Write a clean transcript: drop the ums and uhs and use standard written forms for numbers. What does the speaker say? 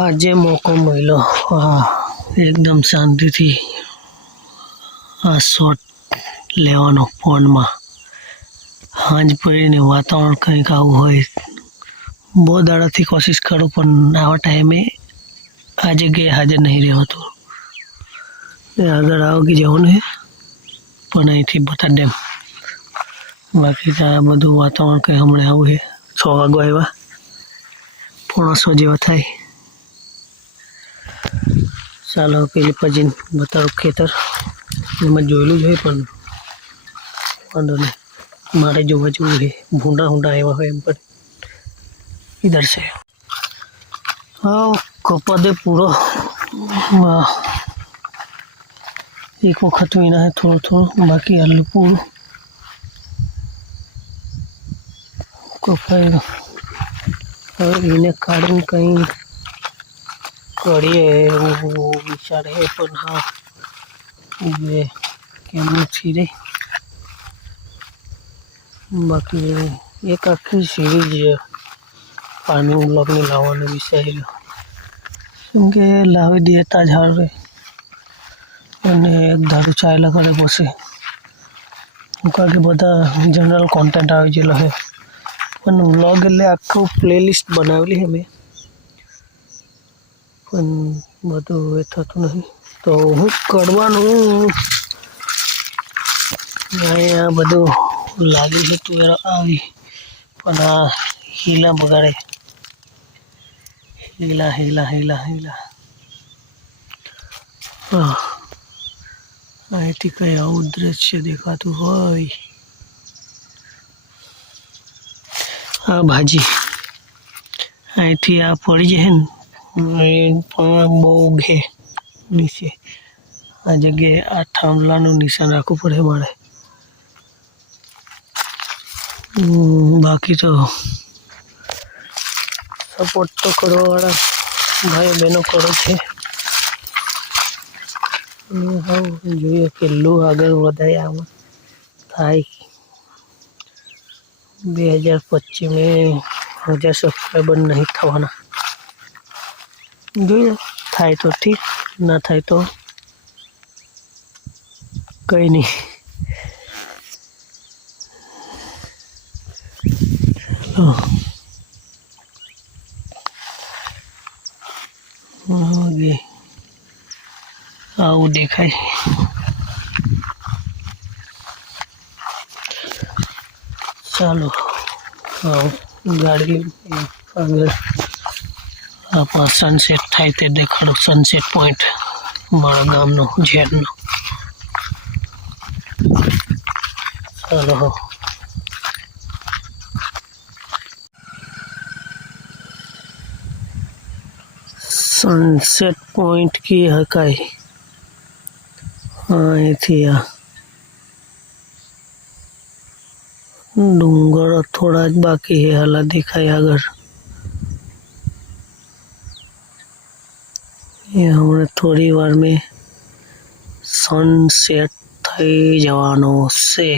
આજે મોકો મળ્યો એકદમ શાંતિથી આ શોટ લેવાનો ફોનમાં. હાંજ પડીને વાતાવરણ કંઈક આવું હોય. બહુ દાડાથી કોશિશ કરું પણ આવા ટાઈમે આ જગ્યાએ હાજર નહીં રહેવાતું. આગળ આવગી જવાનું છે પણ અહીંથી બતા ડેમ. બાકી તો આ બધું વાતાવરણ કંઈ હમણાં આવું છે. 6 વાગવા આવ્યા, 6:45 જેવા થાય. ચાલો પેલી પછી બતાવું ખેતર. એમાં જોયેલું જ હોય પણ વાંધો નહીં, મારે જોવા જેવું છે. ભૂંડા આવ્યા હોય એમ પણ इधर से हाँ कपा दे पूरा एक वक्त विना है थोड़ा बाकी आलू पूरा कपाएगा. इन्हें काढ़ कहीं करिए वो विचार है पण हाँ ये केमनु थी रे. बाकी एक आखी सीरीज पानी ब्लॉकने लावવાનો વિચાર્યો કેમ કે લાવી દઈએ તાજ હારે અને એક ધારું ચાલ્યા કરે પછી કારણ કે બધા જનરલ કોન્ટેન્ટ આવી ગયેલો છે પણ વ્લોગ એટલે આખું પ્લેલિસ્ટ બનાવેલી છે મેં પણ બધું એ થતું નહીં તો હું કરવાનું અહીંયા બધું લાગી છે તું આવી પણ આ હીલા બગાડે. हीला અહીંથી કઈ આવું દ્રશ્ય દેખાતું હોય. આ ભાજી અહીંથી આ પડી જાય ને પણ બહુ ઉગે નીચે. આ જગ્યાએ આ થાંભલાનું નિશાન રાખવું પડે મારે. બાકી તો સપોર્ટ તો કરવાવાળા ભાઈઓ બહેનો કરો છે. જોઈએ કેટલું આગળ વધારે આમાં થાય. 2025 1000 સબસ્ક્રાઈબર નહીં થવાના. જોઈએ થાય તો ઠીક, ના થાય તો કંઈ નહીં. આવું દેખાય. ચાલો ગાડી આગળ આપણા સનસેટ થાય તે દેખાડો. સનસેટ પોઈન્ટ મારા ગામનો ઝેરનો. ચાલો सनसेट पॉइंट की हकाई. हाँ ये थी आ डूंगर थोड़ा ज बाकी है हाल दिखाई अगर ये हमने थोड़ी बार में सनसेट थई जवानो से.